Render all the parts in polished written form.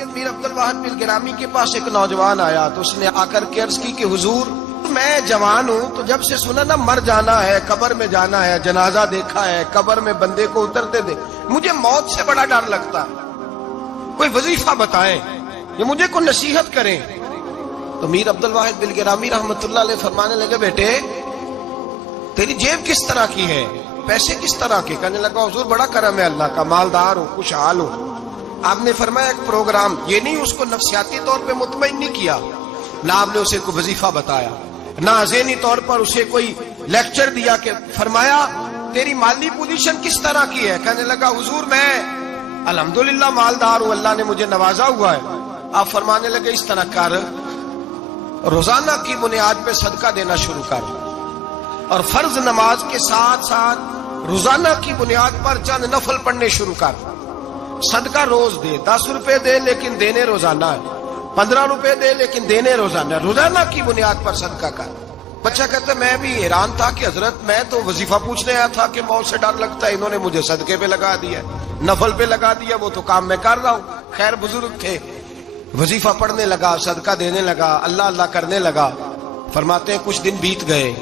سید میر عبد الواحد بن گرامی کے پاس ایک نوجوان آیا تو اس نے آ کر کے عرض کی کہ حضور میں جوان ہوں تو جب سے سنا نا مر جانا ہے، قبر میں جانا ہے، جنازہ دیکھا ہے، قبر میں بندے کو اترتے دے، مجھے موت سے بڑا ڈر لگتا ہے، کوئی وظیفہ بتائیں یا مجھے کوئی نصیحت کریں۔ تو میر عبد الواحد بن گرامی رحمت اللہ علیہ فرمانے لگے بیٹے تیری جیب کس طرح کی ہے، پیسے کس طرح کے؟ کہنے لگا حضور بڑا کرم ہے اللہ کا، مالدار ہوں، خوشحال ہوں۔ آپ نے فرمایا ایک پروگرام، یہ نہیں اس کو نفسیاتی طور پہ مطمئن نہیں کیا، نہ آپ نے اسے کوئی وظیفہ بتایا، نہ ذہنی طور پر اسے کوئی لیکچر دیا، کہ فرمایا تیری مالی پوزیشن کس طرح کی ہے؟ کہنے لگا حضور میں الحمدللہ مالدار ہوں، اللہ نے مجھے نوازا ہوا ہے۔ آپ فرمانے لگے اس طرح کر، روزانہ کی بنیاد پہ صدقہ دینا شروع کر، اور فرض نماز کے ساتھ ساتھ روزانہ کی بنیاد پر چند نفل پڑھنے شروع کر، صدقہ روز دے، 10 روپے دے لیکن دینے روزانہ ہے، 15 روپے دے لیکن دینے روزانہ، روزانہ کی بنیاد پر صدقہ کر۔ بچہ کہتا ہے میں بھی حیران تھا کہ حضرت میں تو وظیفہ پوچھنے آیا تھا کہ موت سے ڈر لگتا ہے، انہوں نے مجھے صدقے پہ لگا دیا، نفل پہ لگا دیا، وہ تو کام میں کر رہا ہوں۔ خیر بزرگ تھے، وظیفہ پڑھنے لگا، صدقہ دینے لگا، اللہ اللہ کرنے لگا۔ فرماتے ہیں کچھ دن بیت گئے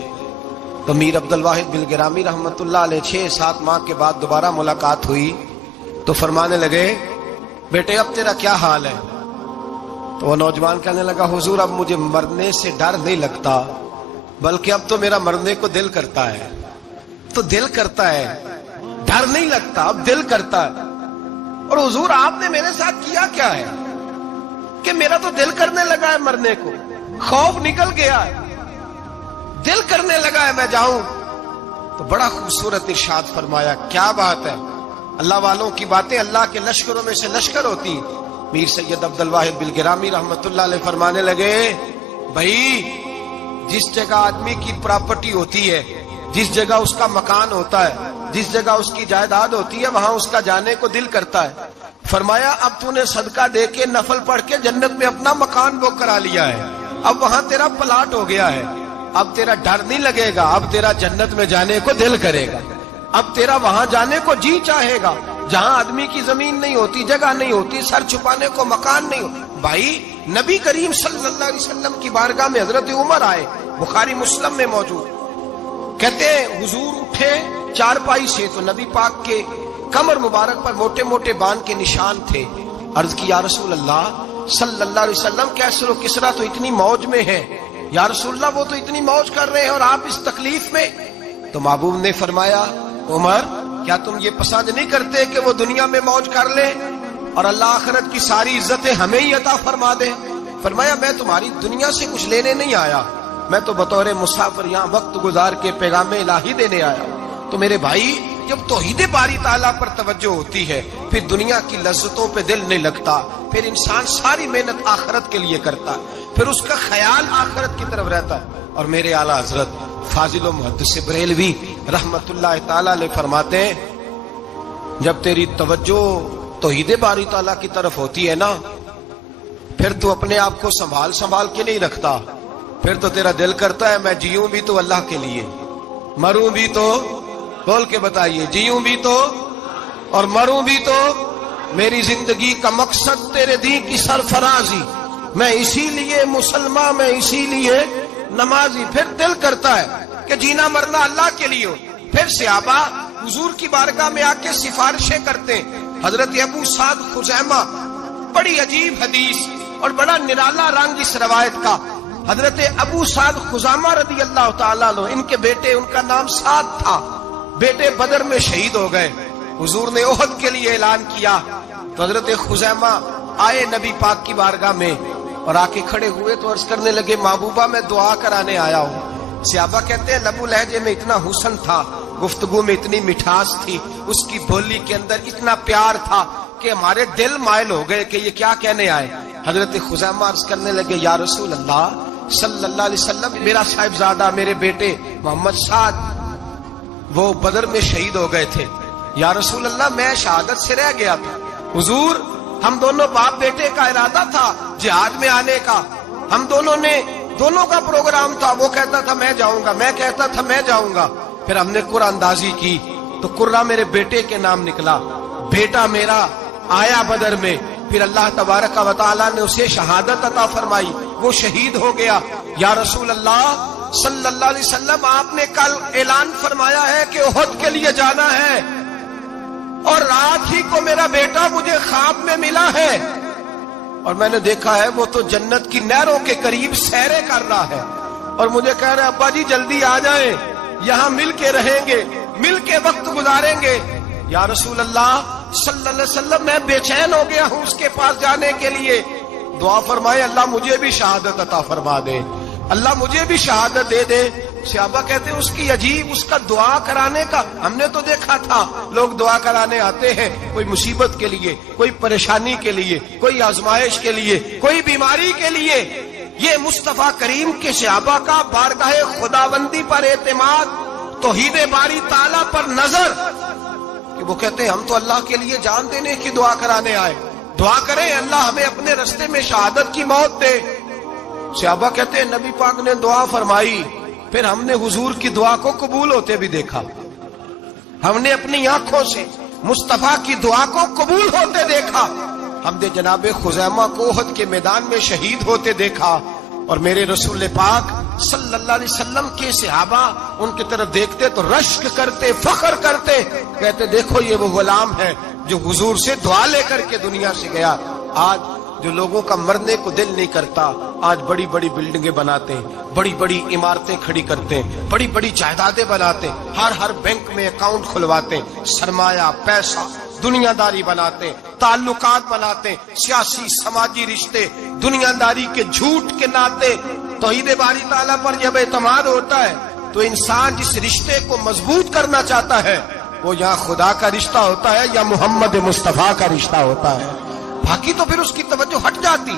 تو میر عبد الواحد بن گرامی رحمت اللہ علیہ 6-7 ماہ کے بعد دوبارہ ملاقات ہوئی تو فرمانے لگے بیٹے اب تیرا کیا حال ہے؟ تو وہ نوجوان کہنے لگا حضور اب مجھے مرنے سے ڈر نہیں لگتا، بلکہ اب تو میرا مرنے کو دل کرتا ہے، تو دل کرتا ہے، ڈر نہیں لگتا، اب دل کرتا ہے۔ اور حضور آپ نے میرے ساتھ کیا کیا ہے کہ میرا تو دل کرنے لگا ہے مرنے کو، خوف نکل گیا ہے، دل کرنے لگا ہے میں جاؤں۔ تو بڑا خوبصورت ارشاد فرمایا، کیا بات ہے، اللہ والوں کی باتیں اللہ کے لشکروں میں سے لشکر ہوتی۔ میر سید عبد الواحد بن گرامی رحمت اللہ علیہ فرمانے لگے بھائی جس جگہ آدمی کی پراپرٹی ہوتی ہے، جس جگہ اس کا مکان ہوتا ہے، جس جگہ اس کی جائیداد ہوتی ہے، وہاں اس کا جانے کو دل کرتا ہے۔ فرمایا اب تو نے صدقہ دے کے نفل پڑھ کے جنت میں اپنا مکان بک کرا لیا ہے، اب وہاں تیرا پلاٹ ہو گیا ہے، اب تیرا ڈر نہیں لگے گا، اب تیرا جنت میں جانے کو دل کرے گا، اب تیرا وہاں جانے کو جی چاہے گا جہاں آدمی کی زمین نہیں ہوتی، جگہ نہیں ہوتی، سر چھپانے کو مکان نہیں ہوتا۔ بھائی نبی کریم صلی اللہ علیہ وسلم کی بارگاہ میں حضرت عمر آئے، بخاری مسلم میں موجود، کہتے ہیں حضور اٹھے چارپائی سے تو نبی پاک کے کمر مبارک پر موٹے موٹے بان کے نشان تھے۔ عرض کی یا رسول اللہ صلی اللہ علیہ وسلم کیسر و کسرا تو اتنی موج میں ہے، یا رسول اللہ وہ تو اتنی موج کر رہے ہیں اور آپ اس تکلیف میں؟ تو محبوب نے فرمایا عمر کیا تم یہ پسند نہیں کرتے کہ وہ دنیا میں موج کر لے اور اللہ آخرت کی ساری عزتیں ہمیں ہی عطا فرما دے؟ فرمایا میں تمہاری دنیا سے کچھ لینے نہیں آیا، میں تو بطور مسافر یہاں وقت گزار کے پیغام الہی دینے آیا ہوں۔ تو میرے بھائی جب توحید باری تعالیٰ پر توجہ ہوتی ہے پھر دنیا کی لذتوں پہ دل نہیں لگتا، پھر انسان ساری محنت آخرت کے لیے کرتا ہے، پھر اس کا خیال آخرت کی طرف رہتا ہے۔ اور میرے اعلیٰ حضرت فاضل و محدث بریلوی رحمت اللہ تعالیٰ علیہ فرماتے ہیں جب تیری توجہ توحید باری تعالیٰ کی طرف ہوتی ہے نا پھر تو اپنے آپ کو سنبھال کے نہیں رکھتا، پھر تو تیرا دل کرتا ہے میں جیوں بھی تو اللہ کے لیے، مروں بھی تو، بول کے بتائیے، جیوں بھی تو اور مروں بھی تو، میری زندگی کا مقصد تیرے دین کی سرفرازی، میں اسی لیے مسلمان، میں اسی لیے نمازی۔ پھر دل کرتا ہے کہ جینا مرنا اللہ کے لیے ہو۔ پھر صحابہ حضور کی بارگاہ میں آ کے سفارشیں کرتے ہیں۔ حضرت ابو سعد خزیمہ، بڑی عجیب حدیث اور بڑا نرالا رنگ اس روایت کا، حضرت ابو سعد خزیمہ رضی اللہ تعالیٰ عنہ، ان کے بیٹے، ان کا نام سعد تھا، بیٹے بدر میں شہید ہو گئے۔ حضور نے احد کے لیے اعلان کیا تو حضرت خزیمہ آئے نبی پاک کی بارگاہ میں اور آ کے کھڑے ہوئے تو عرض کرنے لگے محبوبہ میں دعا کرانے آیا ہوں۔ صحابہ کہتے ہیں لب و لہجے میں اتنا حسن تھا، گفتگو میں اتنی مٹھاس تھی، اس کی بولی کے اندر اتنا پیار تھا کہ ہمارے دل مائل ہو گئے کہ یہ کیا کہنے آئے۔ حضرت خزیمہ عرض کرنے لگے یا رسول اللہ صلی اللہ علیہ وسلم میرا صاحبزادہ، میرے بیٹے محمد سعد وہ بدر میں شہید ہو گئے تھے، یا رسول اللہ میں شہادت سے رہ گیا تھا، حضور ہم دونوں باپ بیٹے کا ارادہ تھا جہاد میں آنے کا، ہم دونوں کا پروگرام تھا، وہ کہتا تھا میں جاؤں گا، میں کہتا تھا میں جاؤں گا۔ پھر ہم نے قرآن اندازی کی تو قرہ میرے بیٹے کے نام نکلا، بیٹا میرا آیا بدر میں پھر اللہ تبارک و تعالیٰ نے اسے شہادت عطا فرمائی، وہ شہید ہو گیا۔ یا رسول اللہ صلی اللہ علیہ وسلم، آپ نے کل اعلان فرمایا ہے کہ احد کے لیے جانا ہے، اور رات ہی کو میرا بیٹا مجھے خواب میں ملا ہے، اور میں نے دیکھا ہے وہ تو جنت کی نہروں کے قریب سیریں کر رہا ہے، اور مجھے کہہ رہے ابا جی جلدی آ جائیں، یہاں مل کے رہیں گے، مل کے وقت گزاریں گے۔ یا رسول اللہ صلی اللہ علیہ وسلم، میں بے چین ہو گیا ہوں اس کے پاس جانے کے لیے، دعا فرمائے اللہ مجھے بھی شہادت عطا فرما دے، اللہ مجھے بھی شہادت دے دے۔ صحابہ کہتے ہیں اس کی عجیب، اس کا دعا کرانے کا، ہم نے تو دیکھا تھا لوگ دعا کرانے آتے ہیں کوئی مصیبت کے لیے، کوئی پریشانی کے لیے، کوئی آزمائش کے لیے، کوئی بیماری کے لیے۔ یہ مصطفیٰ کریم کے صحابہ کا بارگاہ خداوندی پر اعتماد، توحید باری تعالیٰ پر نظر، کہ وہ کہتے ہیں ہم تو اللہ کے لیے جان دینے کی دعا کرانے آئے، دعا کریں اللہ ہمیں اپنے رستے میں شہادت کی موت دے۔ صحابہ کہتے ہیں نبی پاک نے دعا فرمائی، پھر ہم نے حضور کی دعا کو قبول ہوتے بھی دیکھا، ہم نے اپنی آنکھوں سے مصطفیٰ کی دعا کو قبول ہوتے دیکھا، ہم نے جناب خزیمہ کو احد کے میدان میں شہید ہوتے دیکھا، اور میرے رسول پاک صلی اللہ علیہ وسلم کے صحابہ ان کی طرف دیکھتے تو رشک کرتے، فخر کرتے، کہتے دیکھو یہ وہ غلام ہے جو حضور سے دعا لے کر کے دنیا سے گیا۔ آج جو لوگوں کا مرنے کو دل نہیں کرتا، آج بڑی بڑی بلڈنگیں بناتے ہیں، بڑی بڑی عمارتیں کھڑی کرتے ہیں، بڑی بڑی جائیدادیں بناتے ہیں، ہر بینک میں اکاؤنٹ کھلواتے ہیں، سرمایہ، پیسہ، دنیا داری بناتے ہیں، تعلقات بناتے ہیں، سیاسی سماجی رشتے، دنیا داری کے جھوٹ کے ناطے۔ توحید باری تعالیٰ پر جب اعتماد ہوتا ہے تو انسان جس رشتے کو مضبوط کرنا چاہتا ہے وہ یا خدا کا رشتہ ہوتا ہے یا محمد مصطفیٰ کا رشتہ ہوتا ہے، باقی تو پھر اس کی توجہ ہٹ جاتی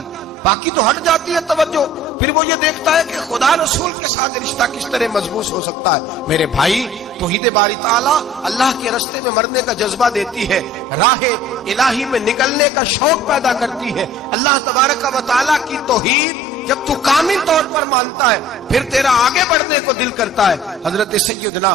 ہے توجہ، پھر وہ یہ دیکھتا ہے کہ خدا رسول کے ساتھ رشتہ کس طرح مضبوط ہو سکتا ہے۔ میرے بھائی، توحید باری تعالیٰ اللہ کے راستے میں مرنے کا جذبہ دیتی ہے، راہ الہی میں نکلنے کا شوق پیدا کرتی ہے۔ اللہ تبارک و تعالیٰ کی توحید جب تو کامل طور پر مانتا ہے پھر تیرا آگے بڑھنے کو دل کرتا ہے۔ حضرت سیدنا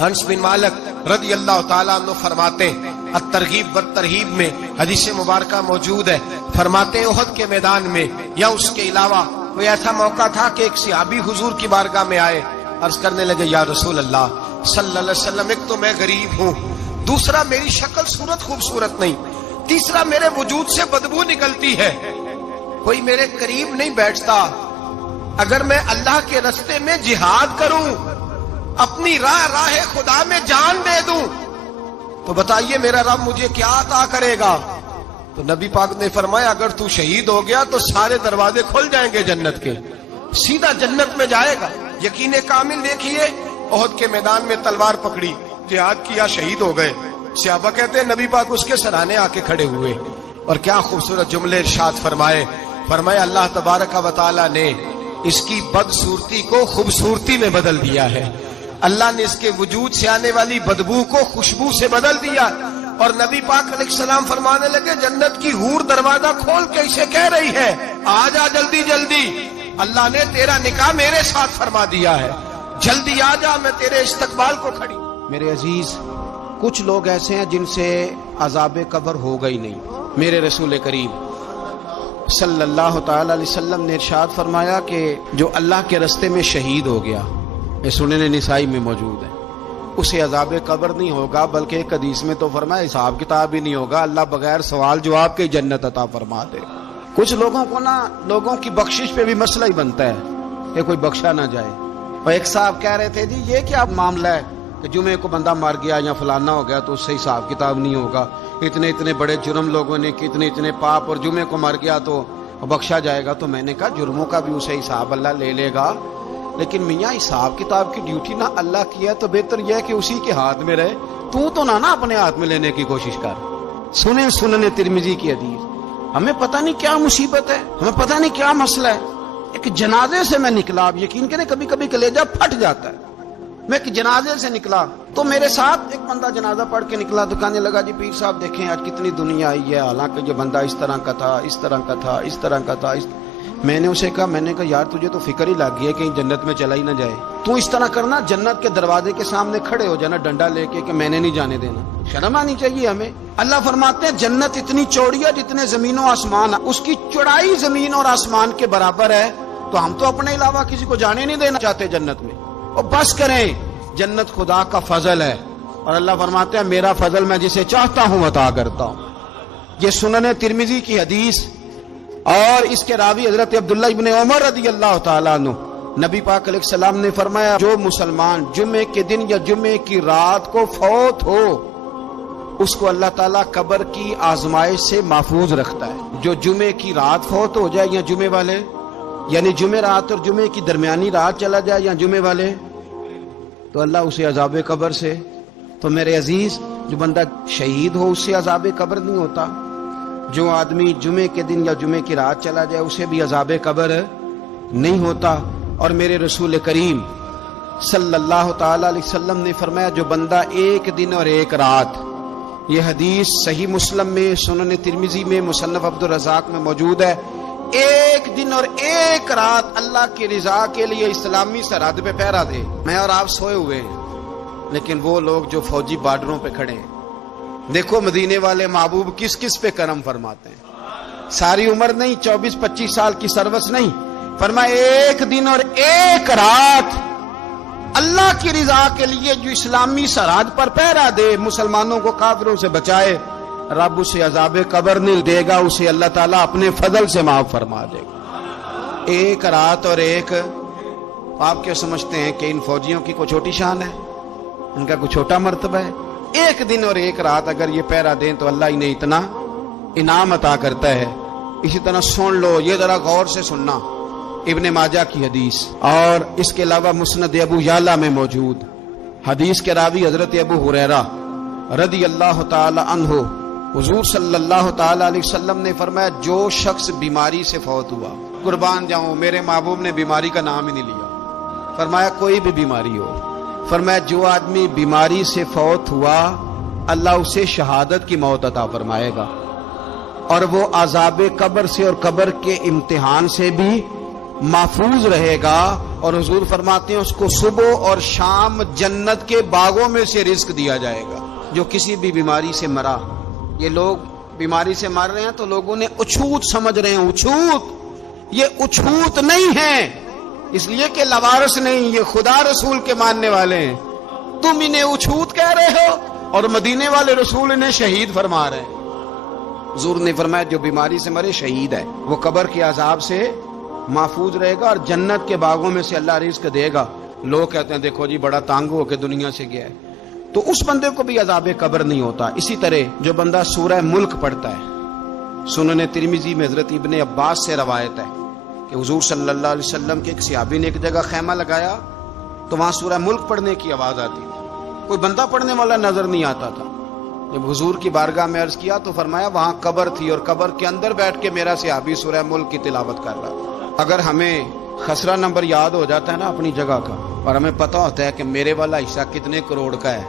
انس بن مالک رضی اللہ تعالیٰ عنہ فرماتے ہیں، الترغیب والترہیب میں حدیث مبارکہ موجود ہے، فرماتے ہیں احد کے میدان میں یا اس کے علاوہ کوئی ایسا موقع تھا کہ ایک صحابی حضور کی بارگاہ میں آئے، عرض کرنے لگے یا رسول اللہ صلی اللہ علیہ وسلم، ایک تو میں غریب ہوں، دوسرا میری شکل صورت خوبصورت نہیں، تیسرا میرے وجود سے بدبو نکلتی ہے، کوئی میرے قریب نہیں بیٹھتا، اگر میں اللہ کے راستے میں جہاد کروں، اپنی راہ خدا میں جان دے دوں، تو بتائیے میرا رب مجھے کیا عطا کرے گا؟ تو نبی پاک نے فرمایا اگر تو شہید ہو گیا تو سارے دروازے کھل جائیں گے جنت کے، سیدھا جنت میں جائے گا۔ یقین کامل دیکھیے، احد کے میدان میں تلوار پکڑی، جہاد کیا، شہید ہو گئے، صحابہ کہتے ہیں نبی پاک اس کے سرانے آ کے کھڑے ہوئے، اور کیا خوبصورت جملے ارشاد فرمائے اللہ تبارک و تعالیٰ نے اس کی بدصورتی کو خوبصورتی میں بدل دیا ہے، اللہ نے اس کے وجود سے آنے والی بدبو کو خوشبو سے بدل دیا، اور نبی پاک علیہ السلام فرمانے لگے جنت کی حور دروازہ کھول کے اسے کہہ رہی ہے آ جا جلدی جلدی، اللہ نے تیرا نکاح میرے ساتھ فرما دیا ہے، جلدی آ جا، میں تیرے استقبال کو کھڑی۔ میرے عزیز، کچھ لوگ ایسے ہیں جن سے عذاب قبر ہوگا ہی نہیں۔ میرے رسول کریم صلی اللہ تعالی علیہ وسلم نے ارشاد فرمایا کہ جو اللہ کے راستے میں شہید ہو گیا، یہ سنن نسائی میں موجود ہے، اسے عذاب قبر نہیں ہوگا، بلکہ ایک حدیث میں تو فرمایا حساب کتاب ہی نہیں ہوگا، اللہ بغیر سوال جواب کے جنت عطا فرما دے۔ کچھ لوگوں کو لوگوں کی بخشش پہ بھی مسئلہ ہی بنتا ہے کہ کوئی بخشا نہ جائے۔ اور ایک صاحب کہہ رہے تھے جی یہ کیا معاملہ ہے کہ جمعے کو بندہ مر گیا یا فلانا ہو گیا تو اس سے حساب کتاب نہیں ہوگا، اتنے بڑے جرم لوگوں نے کی، اتنے پاپ، اور جمعے کو مر گیا تو بخشا جائے گا۔ تو میں نے کہا جرموں کا بھی اسے حساب اللہ لے لے گا، لیکن میاں حساب کتاب کی ڈیوٹی نہ اللہ کی ہے تو بہتر یہ ہے کہ اسی کے ہاتھ میں رہے، تو نہ اپنے ہاتھ میں لینے کی کوشش کر۔ سنن ترمذی کی حدیث، ہمیں پتہ نہیں کیا مصیبت ہے، ہمیں پتہ نہیں کیا مسئلہ ہے۔ ایک جنازے سے میں نکلا، آپ یقین کریں کبھی کبھی کلیجہ پھٹ جاتا ہے، میں ایک جنازے سے نکلا تو میرے ساتھ ایک بندہ جنازہ پڑھ کے نکلا تو کہنے لگا جی پیر صاحب دیکھیں آج کتنی دنیا آئی ہے، حالانکہ یہ بندہ اس طرح کا تھا، اس طرح کا تھا، اس طرح کا تھا۔ میں نے اسے کہا یار تجھے تو فکر ہی لگ گئی ہے کہیں جنت میں چلا ہی نہ جائے، تو اس طرح کرنا جنت کے دروازے کے سامنے کھڑے ہو جانا ڈنڈا لے کے کہ میں نے نہیں جانے دینا۔ شرم آنی چاہیے ہمیں. اللہ فرماتے ہیں جنت اتنی چوڑی ہے جتنے زمین و آسمان, اس کی چوڑائی زمین اور آسمان کے برابر ہے. تو ہم تو اپنے علاوہ کسی کو جانے نہیں دینا چاہتے جنت میں. اور بس کریں, جنت خدا کا فضل ہے, اور اللہ فرماتے ہیں میرا فضل میں جسے چاہتا ہوں عطا کرتا ہوں. یہ سنن ترمذی کی حدیث, اور اس کے راوی حضرت عبداللہ ابن عمر رضی اللہ تعالیٰ عنہ. نبی پاک علیہ السلام نے فرمایا جو مسلمان جمعے کے دن یا جمعے کی رات کو فوت ہو, اس کو اللہ تعالیٰ قبر کی آزمائش سے محفوظ رکھتا ہے. جو جمعے کی رات فوت ہو جائے, یا جمعے والے یعنی جمعے رات اور جمعے کی درمیانی رات چلا جائے, یا جمعے والے, تو اللہ اسے عذاب قبر سے. تو میرے عزیز, جو بندہ شہید ہو اس سے عذاب قبر نہیں ہوتا. جو آدمی جمعے کے دن یا جمعے کی رات چلا جائے اسے بھی عذاب قبر نہیں ہوتا. اور میرے رسول کریم صلی اللہ تعالی علیہ وسلم نے فرمایا جو بندہ ایک دن اور ایک رات, یہ حدیث صحیح مسلم میں, سنن ترمذی میں, مصنف عبد الرزاق میں موجود ہے, ایک دن اور ایک رات اللہ کی رضا کے لیے اسلامی سرحد پہ پہرا دے. میں اور آپ سوئے ہوئے ہیں, لیکن وہ لوگ جو فوجی بارڈروں پہ کھڑے ہیں, دیکھو مدینے والے محبوب کس کس پہ کرم فرماتے ہیں. ساری عمر نہیں, 24-25 سال کی سروس نہیں, فرمایا ایک دن اور ایک رات اللہ کی رضا کے لیے جو اسلامی سرحد پر پہرا دے, مسلمانوں کو کافروں سے بچائے, رب اسے عذاب قبر نہیں دے گا, اسے اللہ تعالیٰ اپنے فضل سے معاف فرما دے گا. ایک رات اور ایک. آپ کیا سمجھتے ہیں کہ ان فوجیوں کی کوئی چھوٹی شان ہے, ان کا کوئی چھوٹا مرتبہ ہے؟ ایک دن اور ایک رات اگر یہ پہرا دیں تو اللہ انہیں اتنا انعام عطا کرتا ہے. اسی طرح سن لو, یہ ذرا غور سے سننا, ابن ماجہ کی حدیث, اور اس کے علاوہ مسند ابو یعلا میں موجود حدیث کے راوی حضرت ابو ہریرہ رضی اللہ تعالی عنہ, حضور صلی اللہ تعالی علیہ وسلم نے فرمایا جو شخص بیماری سے فوت ہوا, قربان جاؤں میرے محبوب نے بیماری کا نام ہی نہیں لیا, فرمایا کوئی بھی بیماری ہو, فرمایا جو آدمی بیماری سے فوت ہوا اللہ اسے شہادت کی موت عطا فرمائے گا, اور وہ عذاب قبر سے اور قبر کے امتحان سے بھی محفوظ رہے گا. اور حضور فرماتے ہیں اس کو صبح اور شام جنت کے باغوں میں سے رزق دیا جائے گا. جو کسی بھی بیماری سے مرا, یہ لوگ بیماری سے مر رہے ہیں تو لوگوں نے اچھوت سمجھ رہے ہیں, اچھوت, یہ اچھوت نہیں ہے, اس لیے کہ لوارث نہیں, یہ خدا رسول کے ماننے والے ہیں. تم انہیں اچھوت کہہ رہے ہو, اور مدینے والے رسول انہیں شہید فرما رہے ہیں. حضور نے فرمایا جو بیماری سے مرے شہید ہے, وہ قبر کے عذاب سے محفوظ رہے گا, اور جنت کے باغوں میں سے اللہ رزق دے گا. لوگ کہتے ہیں دیکھو جی بڑا تانگ ہو کے دنیا سے گیا ہے, تو اس بندے کو بھی عذاب قبر نہیں ہوتا. اسی طرح جو بندہ سورہ ملک پڑھتا ہے, سنن ترمذی میں حضرت ابن عباس سے روایت ہے کہ حضور صلی اللہ علیہ وسلم کے ایک صحابی نے ایک جگہ خیمہ لگایا تو وہاں سورہ ملک پڑھنے کی آواز آتی تھی, کوئی بندہ پڑھنے والا نظر نہیں آتا تھا. جب حضور کی بارگاہ میں عرض کیا تو فرمایا وہاں قبر تھی, اور قبر کے اندر بیٹھ کے میرا صحابی سورہ ملک کی تلاوت کر رہا تھا. اگر ہمیں خسرہ نمبر یاد ہو جاتا ہے نا اپنی جگہ کا, اور ہمیں پتہ ہوتا ہے کہ میرے والا حصہ کتنے کروڑ کا ہے,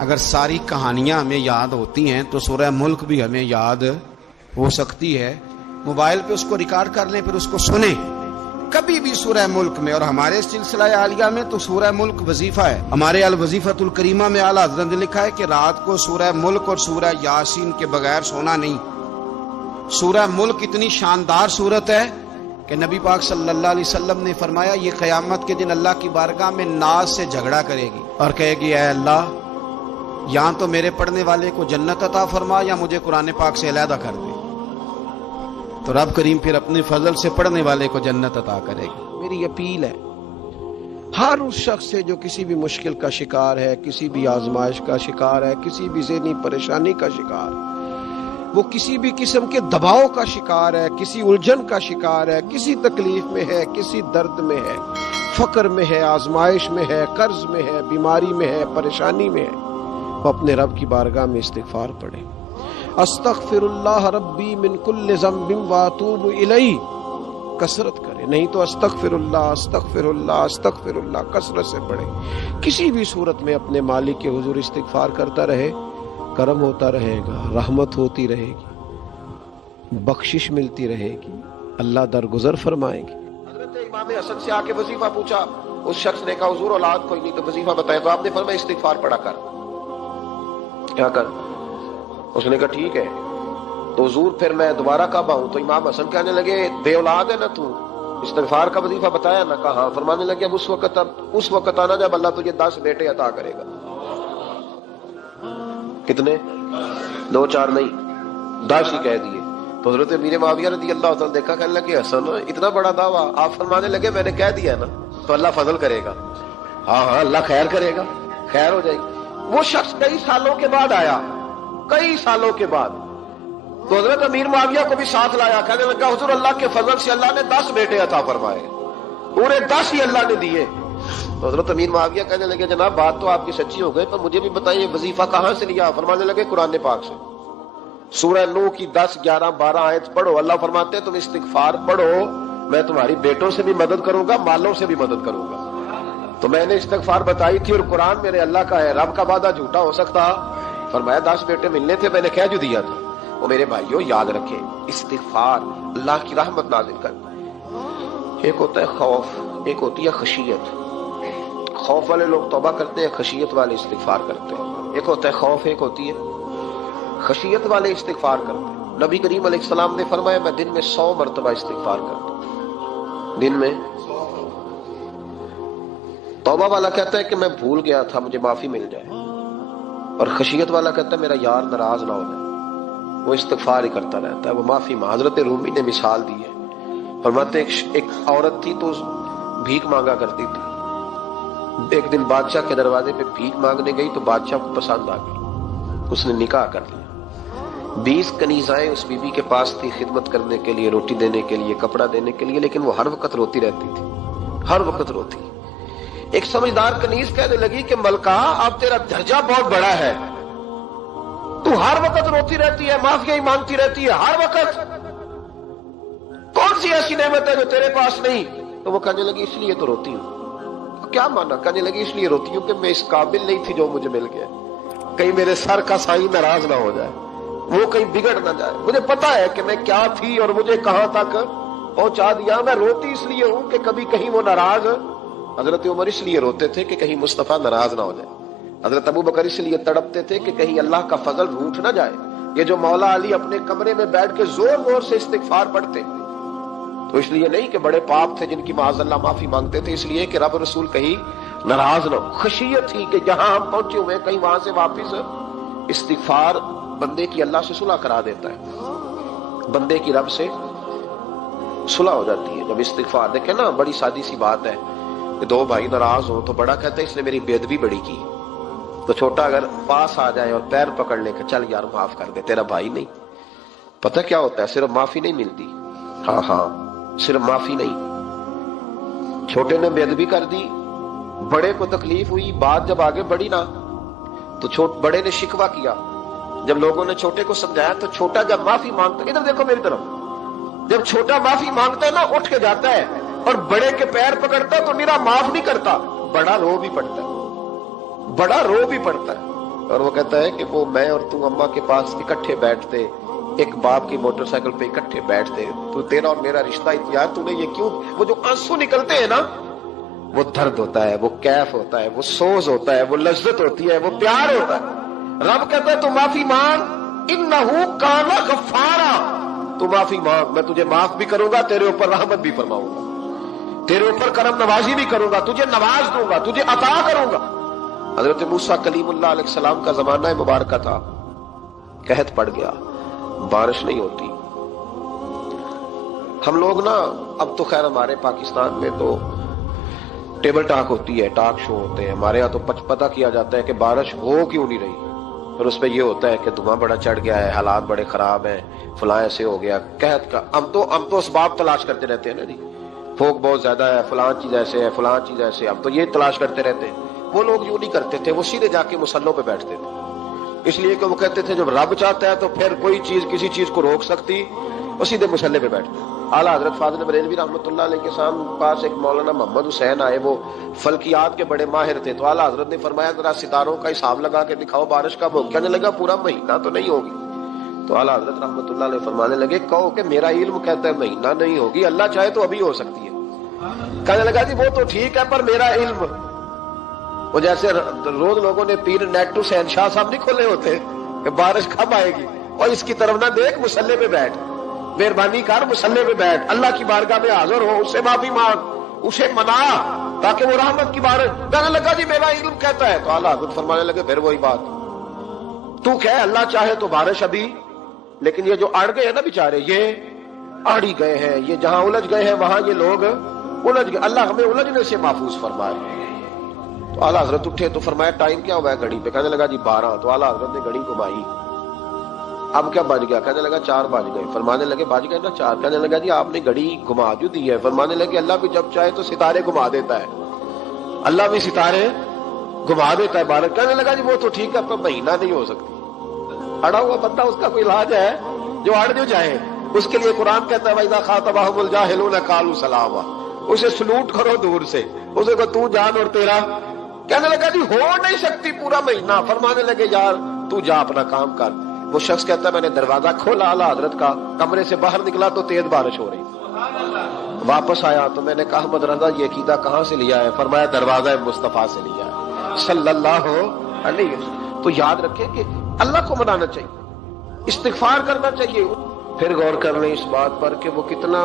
اگر ساری کہانیاں ہمیں یاد ہوتی ہیں تو سورہ ملک بھی ہمیں یاد ہو سکتی ہے. موبائل پہ اس کو ریکارڈ کر لیں, پھر اس کو سنیں کبھی بھی سورہ ملک میں. اور ہمارے سلسلہ عالیہ میں تو سورہ ملک وظیفہ ہے. ہمارے الوظیفۃ الکریمہ میں اعلیٰ حضرت نے لکھا ہے کہ رات کو سورہ ملک اور سورہ یاسین کے بغیر سونا نہیں. سورہ ملک اتنی شاندار سورت ہے کہ نبی پاک صلی اللہ علیہ وسلم نے فرمایا یہ قیامت کے دن اللہ کی بارگاہ میں ناز سے جھگڑا کرے گی اور کہے گی اے اللہ یہاں تو میرے پڑھنے والے کو جنت عطا فرما, یا مجھے قرآن پاک سے علیحدہ کر دے. تو رب کریم پھر اپنے فضل سے پڑھنے والے کو جنت عطا کرے گی. میری اپیل ہے ہر اس شخص سے جو کسی بھی مشکل کا شکار ہے, کسی بھی آزمائش کا شکار ہے, کسی بھی ذہنی پریشانی کا شکار ہے, وہ کسی بھی قسم کے دباؤ کا شکار ہے, کسی الجھن کا شکار ہے, کسی تکلیف میں ہے, کسی درد میں ہے, فقر میں ہے, آزمائش میں ہے, قرض میں ہے, بیماری میں ہے, پریشانی میں ہے, وہ اپنے رب کی بارگاہ میں استغفار پڑھے. استغفر اللہ ربی من کل ذنب واتوب الیہ کثرت کرے, نہیں تو استغفر اللہ استغفر اللہ استغفر اللہ کثرت سے پڑھے. کسی بھی صورت میں اپنے مالک کے حضور استغفار کرتا رہے, کرم ہوتا رہے گا, رحمت ہوتی رہے گی, بخشش ملتی رہے گی, اللہ درگزر فرمائیں گے. حضرت امام حسن سے آ کے وظیفہ پوچھا, اس شخص نے کہا حضور اولاد کوئی نہیں تو وظیفہ بتائے, تو آپ نے فرمایا استغفار پڑھا کر. کیا کر؟ اس نے کہا ٹھیک ہے. تو حضور پھر میں دوبارہ کب آؤں؟ تو امام حسن کہنے لگے بے اولاد ہے نا تو، استغفار کا وظیفہ بتایا نا؟ کہا ہاں. فرمانے لگے اب اس وقت آنا جب اللہ تجھے 10 بیٹے عطا کرے گا. کتنے؟ 2 4 نہیں، 10 ہی کہہ دیے. تو حضرت امیر معاویہ رضی اللہ تعالیٰ دیکھا، کہنے لگے حسن اتنا بڑا دعویٰ؟ آپ فرمانے لگے میں نے کہہ دیا نا تو اللہ فضل کرے گا. ہاں ہاں اللہ خیر کرے گا، خیر ہو جائے گی. وہ شخص کئی سالوں کے بعد آیا، کئی سالوں کے بعد. تو حضرت امیر معاویہ کو بھی ساتھ لایا، کہنے لگا حضور اللہ کے فضل سے اللہ نے 10 بیٹے عطا فرمائے، پورے 10 ہی اللہ نے دیے. تو حضرت امیر معاویہ کہنے لگے جناب بات تو آپ کی سچی ہو گئی، پر مجھے بھی بتائیے وظیفہ کہاں سے لیا؟ فرمانے لگے قرآن پاک سے. سورہ نوح کی 10 11 12 آیت پڑھو. اللہ فرماتے ہیں تم استغفار پڑھو، میں تمہاری بیٹوں سے بھی مدد کروں گا، مالوں سے بھی مدد کروں گا. تو میں نے استغفار بتائی تھی اور قرآن میرے اللہ کا ہے، رب کا وعدہ جھوٹا ہو سکتا؟ فرمایا 10 بیٹے ملنے تھے، میں نے کہہ جو دیا تھا. وہ میرے بھائیوں یاد رکھیں، استغفار اللہ کی رحمت نازل کرتا ہے. ایک ہوتا ہے خوف، ایک ہوتی ہے خشیت. خوف والے لوگ توبہ کرتے ہیں، خشیت والے استغفار کرتے ہیں. ایک ہوتا ہے خوف، ایک ہوتی ہے خشیت والے استغفار کرتے ہیں. نبی کریم علیہ السلام نے فرمایا میں دن میں 100 مرتبہ استغفار کرتا ہوں. دن میں توبہ والا کہتا ہے کہ میں بھول گیا تھا، مجھے معافی مل جائے، اور خشیت والا کہتا ہے میرا یار ناراض نہ ہو جائے، وہ استغفار ہی کرتا رہتا ہے، وہ معافی. حضرت رومی نے مثال دی ہے، فرماتے ایک عورت تھی تو بھیک مانگا کرتی تھی. ایک دن بادشاہ کے دروازے پہ بھیک مانگنے گئی تو بادشاہ کو پسند آ گئی، اس نے نکاح کر لیا. 20 کنیزائیں اس بی بی کے پاس تھی خدمت کرنے کے لیے، روٹی دینے کے لیے، کپڑا دینے کے لیے، لیکن وہ ہر وقت روتی رہتی تھی، ہر وقت روتی. ایک سمجھدار کنیز کہنے لگی کہ ملکہ اب تیرا درجہ بہت بڑا ہے، تو ہر وقت روتی رہتی ہے، معافیاں ہی مانگتی رہتی ہے ہر وقت، کون سی ایسی نعمت ہے جو تیرے پاس نہیں؟ تو وہ کہنے لگی اس لیے تو روتی ہوں. کیا مانا؟ کہنے لگی اس لیے روتی ہوں کہ میں اس قابل نہیں تھی جو مجھے مل گیا، کہیں میرے سر کا سائیں ناراض نہ ہو جائے، وہ کہیں بگڑ نہ جائے. مجھے پتا ہے کہ میں کیا تھی اور مجھے کہاں تک پہنچا دیا. میں روتی اس لیے ہوں کہ کبھی کہیں وہ ناراض. حضرت عمر اس لیے روتے تھے کہ کہیں مصطفیٰ ناراض نہ ہو جائے. حضرت ابو بکر اس لیے تڑپتے تھے کہ کہیں اللہ کا فضل روٹھ نہ جائے. یہ جو مولا علی اپنے کمرے میں بیٹھ کے زور زور سے استغفار پڑھتے تو اس لیے نہیں کہ بڑے پاپ تھے جن کی معاذ اللہ معافی مانگتے تھے، اس لیے کہ رب رسول کہیں ناراض نہ ہو. خشیت تھی کہ جہاں ہم پہنچے ہوئے کہیں وہاں سے واپس. استغفار بندے کی اللہ سے صلح کرا دیتا ہے، بندے کی رب سے صلح ہو جاتی ہے جب استغفار. دیکھیں نا بڑی سادی سی بات ہے کہ 2 بھائی ناراض ہو تو بڑا کہتا ہے اس نے میری بے ادبی بڑی کی، تو چھوٹا اگر پاس آ جائے اور پیر پکڑ لے کہ چل یار معاف کر دے، تیرا بھائی نہیں. پتہ کیا ہوتا ہے؟ صرف معافی نہیں ملتی. ہاں صرف معافی نہیں. چھوٹے نے بے ادبی کر دی، بڑے کو تکلیف ہوئی، بات جب آگے بڑھی نا تو بڑے نے شکوہ کیا. جب لوگوں نے چھوٹے کو سمجھایا تو چھوٹا جب معافی مانگتا، ادھر دیکھو میری طرف، جب چھوٹا معافی مانگتا ہے نا اٹھ کے جاتا ہے اور بڑے کے پیر پکڑتا ہے تو میرا معاف نہیں کرتا، بڑا رو بھی پڑتا ہے، بڑا رو بھی پڑتا ہے. اور وہ کہتا ہے کہ وہ میں اور تم اماں کے پاس اکٹھے بیٹھتے، ایک باپ کی موٹر سائیکل پہ اکٹھے بیٹھتے، تو تیرا اور میرا رشتہ یار تو نے یہ کیوں؟ وہ جو آنسو نکلتے ہیں نا وہ درد ہوتا ہے، وہ کیف ہوتا ہے، وہ سوز ہوتا ہے، وہ لذت ہوتی ہے، وہ پیار ہوتا ہے. رب کہتا ہے تو معافی مانگ، انہو کان غفارا، تو معافی مانگ، میں تجھے معاف بھی کروں گا، تیرے اوپر رحمت بھی فرماؤں گا، تیرے اوپر کرم نوازی بھی کروں گا، تجھے نواز دوں گا، تجھے عطا کروں گا. حضرت موسیٰ کلیم اللہ علیہ السلام کا زمانہ مبارکہ تھا، قحط پڑ گیا، بارش نہیں ہوتی. ہم لوگ نا اب تو خیر ہمارے پاکستان میں تو ٹیبل ٹاک ہوتی ہے، ٹاک شو ہوتے ہیں. ہمارے یہاں تو پتہ کیا جاتا ہے کہ بارش ہو کیوں نہیں رہی، اور اس پہ یہ ہوتا ہے کہ دھواں بڑا چڑھ گیا ہے، حالات بڑے خراب ہیں، فلاں ایسے ہو گیا قحط کا. ہم تو اسباب تلاش کرتے رہتے ہیں نا جی، پھوک بہت زیادہ ہے، فلاں چیز ایسے ہے، فلاں چیز ایسے، ہم تو یہ تلاش کرتے رہتے ہیں. وہ لوگ یوں نہیں کرتے تھے، وہ سیدھے جا کے مسلوں پہ بیٹھتے تھے، اس لیے کہ وہ کہتے تھے جب رب چاہتا ہے تو پھر کوئی چیز کسی چیز کو روک سکتی، وہ سیدھے مسلے پہ بیٹھتے. اعلیٰ حضرت فاضل بریلوی رحمۃ اللہ علیہ کے پاس ایک مولانا محمد حسین آئے، وہ فلکیات کے بڑے ماہر تھے. تو اعلیٰ حضرت نے فرمایا ذرا ستاروں کا حساب لگا کے دکھاؤ بارش کب ہوگی. کہنے لگا پورا مہینہ تو نہیں ہوگی. تو اعلیٰ حضرت رحمۃ اللہ علیہ فرمانے لگے کہو کہ میرا علم کہتا ہے مہینہ نہیں ہوگی، اللہ چاہے تو ابھی ہو سکتی ہے. کہنے لگا جی وہ تو ٹھیک ہے پر میرا علم، وہ جیسے روز لوگوں نے پیر نیٹ ٹو شہنشاہ صاحب نہیں کھولے ہوتے، کہ بارش کب آئے گی، اور اس کی طرف نہ دیکھ، مصلی پہ بیٹھ، مہربانی کر مصلی پہ بیٹھ، اللہ کی بارگاہ میں حاضر ہو، اس سے معافی مانگ، اسے منا تاکہ وہ رحمت کی بارش۔ کہنے لگا جی میرا علم کہتا ہے، تو اعلیٰ حضرت فرمانے لگے پھر وہی بات، تو کہہ اللہ چاہے تو بارش ابھی، لیکن یہ جو اڑ گئے ہیں نا بیچارے، یہ اڑ ہی گئے ہیں، یہ جہاں الجھ گئے ہیں وہاں یہ لوگ الجھ گئے، اللہ ہمیں الجھنے سے محفوظ فرمائے۔ تو اعلیٰ حضرت اٹھے تو فرمایا ٹائم کیا ہوا ہے گھڑی پہ؟ کہنے لگا جی 12۔ تو اعلیٰ حضرت نے گھڑی گھمائی، اب کیا بج گیا؟ کہنے لگا 4 بج گئے۔ فرمانے لگے بج گئے نا 4؟ کہنے لگا جی آپ نے گھڑی گھما جو دی ہے۔ فرمانے لگے اللہ بھی جب چاہے تو ستارے گھما دیتا ہے، اللہ بھی ستارے گھما دیتا ہے بارش۔ کہنے لگا جی وہ تو ٹھیک ہے، پر مہینہ نہیں ہو سکتی، اڑا ہوا بندہ اس کا کوئی علاج ہے جو اڑ جو جائے، اس کے لیے قرآن کہتا ہے وَإِذَا خَاطَبَهُمُ الْجَاهِلُونَ قَالُوا سَلَامًا، اسے سلوٹ کرو دور سے، اسے کو تو جان اور تیرا۔ کہنے لگا جی ہو نہیں سکتی پورا مہینہ۔ فرمانے لگے یار تو جا اپنا کام کر۔ وہ شخص کہتا ہے میں نے دروازہ کھولا اعلیٰ حضرت کا، کمرے سے باہر نکلا تو تیز بارش ہو رہی، واپس آیا تو میں نے کہا احمد رضا یہ عقیدہ کہاں سے لیا ہے؟ فرمایا دروازہ مصطفیٰ سے لیا ہے صلی اللہ علیہ وسلم۔ تو یاد رکھیں کہ اللہ کو منانا چاہیے، استغفار کرنا چاہیے۔ پھر غور کر لیں اس بات پر کہ وہ کتنا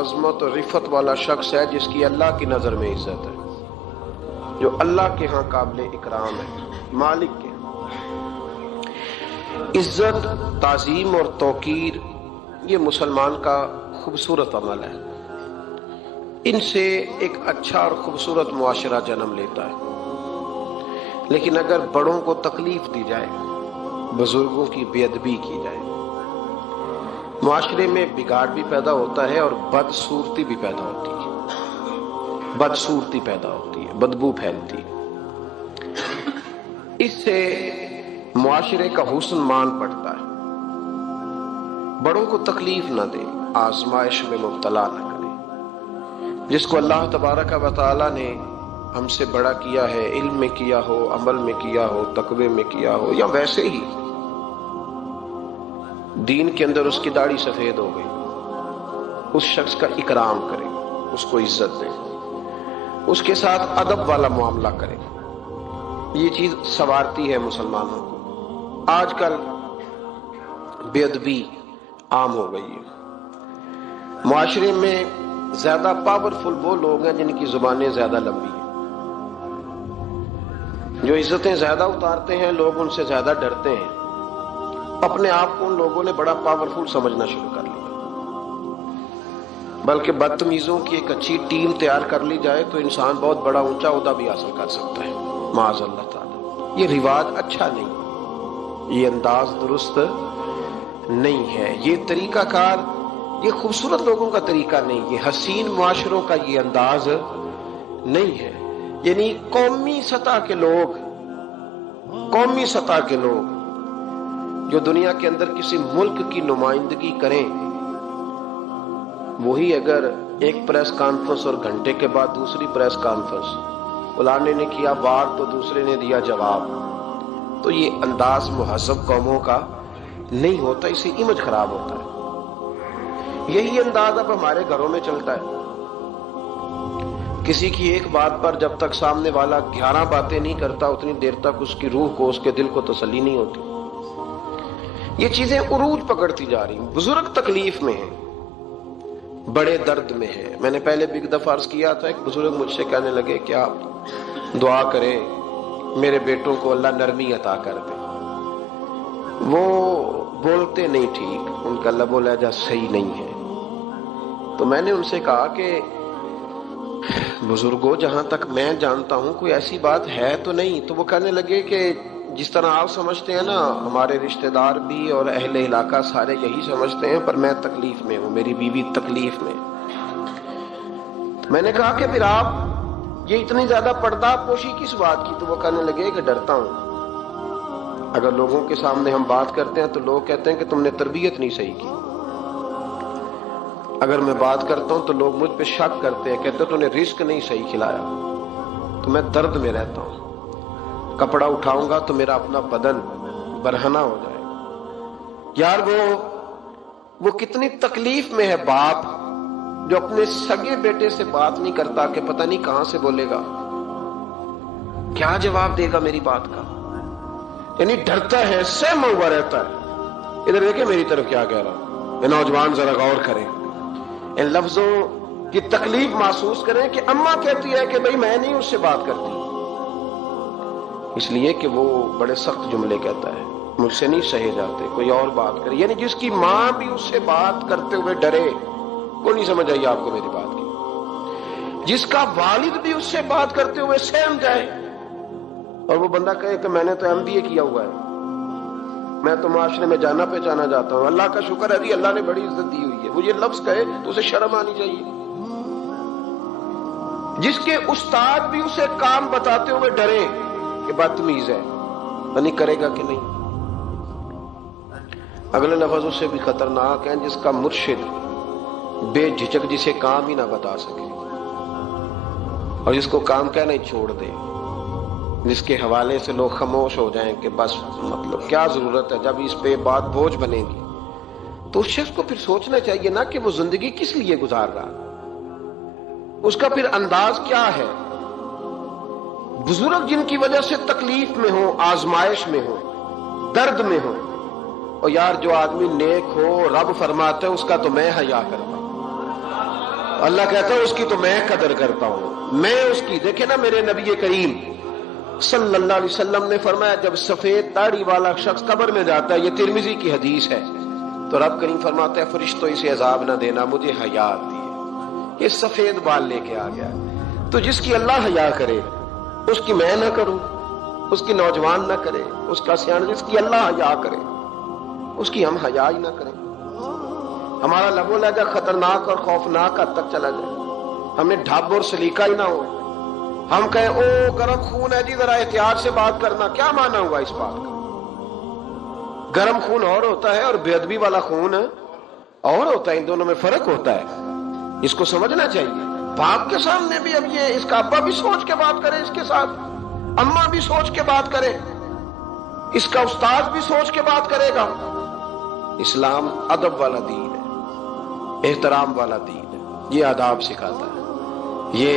عظمت اور رفت والا شخص ہے جس کی اللہ کی نظر میں عزت ہے، جو اللہ کے ہاں قابل اکرام ہے، مالک کے عزت، تعظیم اور توقیر، یہ مسلمان کا خوبصورت عمل ہے، ان سے ایک اچھا اور خوبصورت معاشرہ جنم لیتا ہے۔ لیکن اگر بڑوں کو تکلیف دی جائے، بزرگوں کی بے ادبی کی جائے، معاشرے میں بگاڑ بھی پیدا ہوتا ہے اور بدصورتی بھی پیدا ہوتی ہے، بدصورتی پیدا ہوتی ہے، بدبو پھیلتی ہے، اس سے معاشرے کا حسن مان پڑتا ہے۔ بڑوں کو تکلیف نہ دے، آزمائش میں مبتلا نہ کرے۔ جس کو اللہ تبارک و تعالی نے ہم سے بڑا کیا ہے، علم میں کیا ہو، عمل میں کیا ہو، تقوی میں کیا ہو، یا ویسے ہی دین کے اندر اس کی داڑھی سفید ہو گئی، اس شخص کا اکرام کرے، اس کو عزت دے، اس کے ساتھ ادب والا معاملہ کرے۔ یہ چیز سنوارتی ہے مسلمانوں کو۔ آج کل بے ادبی عام ہو گئی ہے، معاشرے میں زیادہ پاورفل وہ لوگ ہیں جن کی زبانیں زیادہ لمبی ہیں، جو عزتیں زیادہ اتارتے ہیں، لوگ ان سے زیادہ ڈرتے ہیں، اپنے آپ کو ان لوگوں نے بڑا پاورفل سمجھنا شروع کر لیا۔ بلکہ بدتمیزوں کی ایک اچھی ٹیم تیار کر لی جائے تو انسان بہت بڑا اونچا عہدہ بھی حاصل کر سکتا ہے، معاذ اللہ تعالی۔ یہ رواج اچھا نہیں، یہ انداز درست نہیں ہے، یہ طریقہ کار، یہ خوبصورت لوگوں کا طریقہ نہیں، یہ حسین معاشروں کا یہ انداز نہیں ہے۔ یعنی قومی سطح کے لوگ جو دنیا کے اندر کسی ملک کی نمائندگی کریں، وہی اگر ایک پریس کانفرنس اور گھنٹے کے بعد دوسری پریس کانفرنس، فلانے نے کیا وار تو دوسرے نے دیا جواب، تو یہ انداز مہذب قوموں کا نہیں ہوتا، اس سے امیج خراب ہوتا ہے۔ یہی انداز اب ہمارے گھروں میں چلتا ہے، کسی کی ایک بات پر جب تک سامنے والا 11 باتیں نہیں کرتا اتنی دیر تک اس کی روح کو، اس کے دل کو تسلی نہیں ہوتی۔ یہ چیزیں عروج پکڑتی جا رہی ہیں، بزرگ تکلیف میں ہیں، بڑے درد میں ہیں۔ میں نے پہلے بھی ایک دفعہ عرض کیا تھا، ایک بزرگ مجھ سے کہنے لگے کہ آپ دعا کریں میرے بیٹوں کو اللہ نرمی عطا کر دے، وہ بولتے نہیں ٹھیک، ان کا لب و لہجہ صحیح نہیں ہے۔ تو میں نے ان سے کہا کہ بزرگوں جہاں تک میں جانتا ہوں کوئی ایسی بات ہے تو نہیں۔ تو وہ کہنے لگے کہ جس طرح آپ سمجھتے ہیں نا، ہمارے رشتہ دار بھی اور اہل علاقہ سارے یہی سمجھتے ہیں، پر میں تکلیف میں ہوں، میری بیوی تکلیف میں۔ میں نے کہا کہ پھر آپ یہ اتنی زیادہ پردہ پوشی کس بات کی؟ تو وہ کہنے لگے کہ ڈرتا ہوں، اگر لوگوں کے سامنے ہم بات کرتے ہیں تو لوگ کہتے ہیں کہ تم نے تربیت نہیں صحیح کی، اگر میں بات کرتا ہوں تو لوگ مجھ پہ شک کرتے ہیں، کہتے ہیں تو نے رزق نہیں صحیح کھلایا، تو میں درد میں رہتا ہوں، کپڑا اٹھاؤں گا تو میرا اپنا بدن برہنہ ہو جائے گا۔ یار وہ کتنی تکلیف میں ہے باپ جو اپنے سگے بیٹے سے بات نہیں کرتا کہ پتہ نہیں کہاں سے بولے گا، کیا جواب دے گا میری بات کا۔ یعنی ڈرتا ہے، سہما ہوا رہتا ہے۔ ادھر دیکھیں میری طرف کیا کہہ رہا ہوں، یہ نوجوان ذرا غور کریں، ان لفظوں کی تکلیف محسوس کریں کہ اماں کہتی ہے کہ بھئی میں نہیں اس سے بات کرتی، اس لیے کہ وہ بڑے سخت جملے کہتا ہے، مجھ سے نہیں سہے جاتے، کوئی اور بات کرے۔ یعنی جس کی ماں بھی اس سے بات کرتے ہوئے ڈرے، کو نہیں سمجھ آئی آپ کو میری بات کی، جس کا والد بھی اس سے بات کرتے ہوئے سہم جائے، اور وہ بندہ کہے کہ میں نے تو MBA کیا ہوا ہے، میں تو معاشرے میں جانا پہچانا جاتا ہوں، اللہ کا شکر ہے جی اللہ نے بڑی عزت دی ہوئی ہے، وہ یہ لفظ کہے تو اسے شرم آنی چاہیے۔ جس کے استاد بھی اسے کام بتاتے ہوئے ڈرے کہ بدتمیز ہے، نہیں کرے گا کہ نہیں۔ اگلے لفظ اس سے بھی خطرناک ہیں، جس کا مرشد بے جھجک جسے کام ہی نہ بتا سکے، اور جس کو کام کہنا ہی چھوڑ دے، جس کے حوالے سے لوگ خاموش ہو جائیں کہ بس مطلب کیا ضرورت ہے، جب اس پہ بات بوجھ بنے گی تو اس شخص کو پھر سوچنا چاہیے نا کہ وہ زندگی کس لیے گزار رہا، اس کا پھر انداز کیا ہے۔ بزرگ جن کی وجہ سے تکلیف میں ہو، آزمائش میں ہو، درد میں ہو، اور یار جو آدمی نیک ہو رب فرماتا ہے اس کا تو میں حیا کرتا ہوں، اللہ کہتا ہے اس کی تو میں قدر کرتا ہوں، میں اس کی۔ دیکھیں نا میرے نبی کریم صلی اللہ علیہ وسلم نے فرمایا جب سفید داڑھی والا شخص قبر میں جاتا ہے، یہ ترمذی کی حدیث ہے، تو رب کریم فرماتا ہے فرشتوں اسے عذاب نہ دینا، مجھے حیات دی، یہ سفید بال لے کے آ گیا۔ تو جس کی اللہ حیا کرے اس کی میں نہ کروں، اس کی نوجوان نہ کرے، اس کا سیاح، جس کی اللہ حیا کرے اس کی ہم حیا ہی نہ کریں، ہمارا لب و لہجہ خطرناک اور خوفناک حد تک چلا جائے، ہمیں ڈھب اور سلیقہ ہی نہ ہو، ہم کہیں او گرم خون ہے جی ذرا احتیاط سے بات کرنا، کیا مانا ہوا اس بات کا؟ گرم خون اور ہوتا ہے اور بے ادبی والا خون اور ہوتا ہے، ان دونوں میں فرق ہوتا ہے، اس کو سمجھنا چاہیے۔ باپ کے سامنے بھی اب یہ اس کا ابا بھی سوچ کے بات کرے، اس کے ساتھ اماں بھی سوچ کے بات کرے، اس کا استاد بھی سوچ کے بات کرے گا۔ اسلام ادب والا دین ہے، احترام والا دین ہے، یہ آداب سکھاتا ہے، یہ